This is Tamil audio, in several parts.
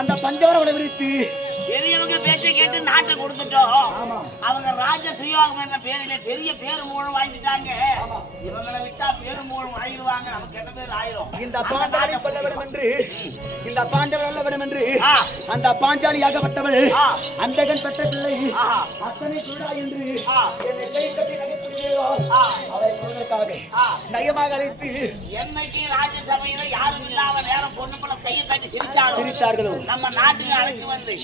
அந்த பஞ்சவரம் விரித்து பெரியவங்க பேச்சை கேட்டு நாட்டை கொடுத்துட்டோம். அவங்க ராஜ சுயோகம் என்ற பேரிலே பெரிய பேரு மூலம் வாங்கிட்டாங்க. இவங்களை விட்டா பேரு மூலம் வாங்கிடுவாங்க, நமக்கு என்ன பேர் ஆயிரும். இந்த பாண்டவரை கொல்ல வேண்டும் என்று இந்த பாண்டவர் கொல்ல வேண்டும் என்று அந்த பாஞ்சாலியாகப்பட்டவள் அந்தகன் பெற்ற பிள்ளை அத்தனை சூடா என்று அவரை கொள்வதற்காக நயமாக அழைத்து என்னைக்கு ராஜ்யசபையில யாரும் இல்லாத நேரம் பொண்ணு போல கையை தட்டி சிரித்தார்களோ நம்ம நாட்டுக்கு அழைத்து வந்து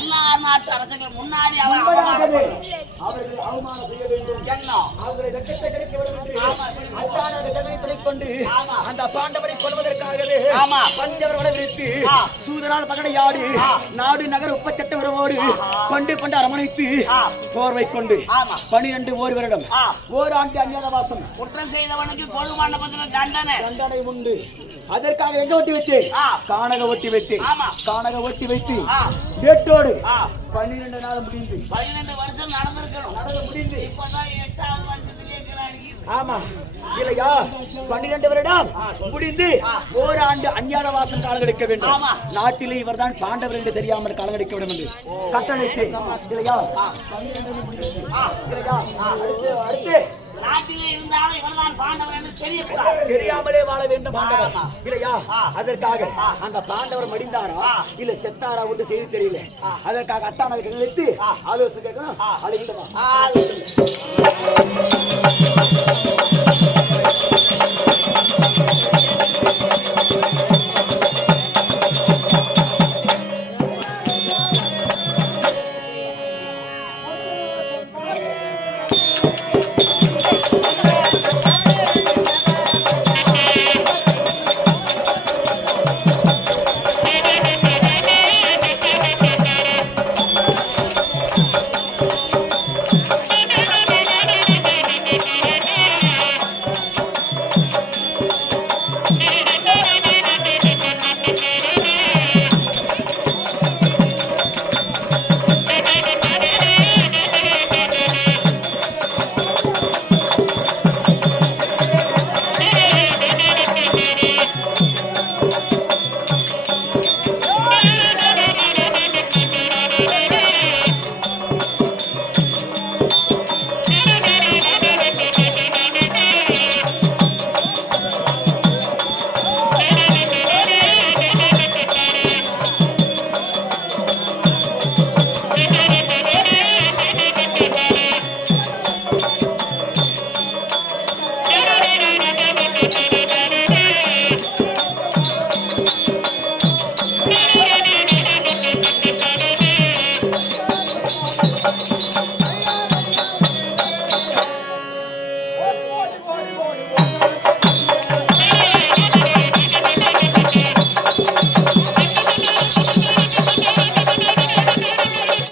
எல்லா நாட்டு அரசுகள் முன்னாடி அவர்கள் அவமானம் செய்ய வேண்டும். அவர்களை வெட்டத்தை கிடைக்க வேண்டும் என்று கொண்டு அந்த பாண்டவரை கொள்வதற்காகவே பஞ்சவர் விரித்து சூதனால் பகடையாடி நாடு நகர் உப்பச்சட்ட உறவோடு கொண்டு கொண்டு அரவணைத்து போர்வை கொண்டு 12 ஓர் வருடம் ஓராண்டு அஞ்ஞாதவாசம் குற்றம் செய்தவனுக்கு கொடு மண்டபத்தில் தண்டனை உண்டு. அதற்காக எங்க ஒட்டி வைத்தேன்? கானக ஒட்டி வைத்தேன். கானக ஒட்டி வைத்து டேட்டோடு 12 நாள் முடிந்து 12 வருஷம் நடந்திருக்கணும். நடந்து முடிந்து இப்பதான் 8வது வருஷத்துக்கு இருக்கிறாங்க. ஆமா இல்லையா? 12 வருடம் முடிந்து ஓராண்டு அஞ்ஞாதவாசம் காலம் கிடைக்க வேண்டும். நாட்டிலே இவர்தான் பாண்டவர் என்று தெரியாமல் காலம் கிடைக்க வேண்டும் என்று கட்டளைத்து இல்லையா? 12 முடிந்து இல்லையா? அடுத்து நாட்டிலே இருந்தாலும் இவர்தான் பாண்டவர் என்று தெரியக்கூடாது, தெரியாமலே வாழ வேண்டும் பாண்டவர் இல்லையா? அதற்காக அந்த பாண்டவர் மடிந்தாரா இல்ல செத்தாரா ஒன்று செய்து தெரியல. அதற்காக அத்தான வைத்து ஆலோசனை கேட்கணும். அழைக்கிட்டமா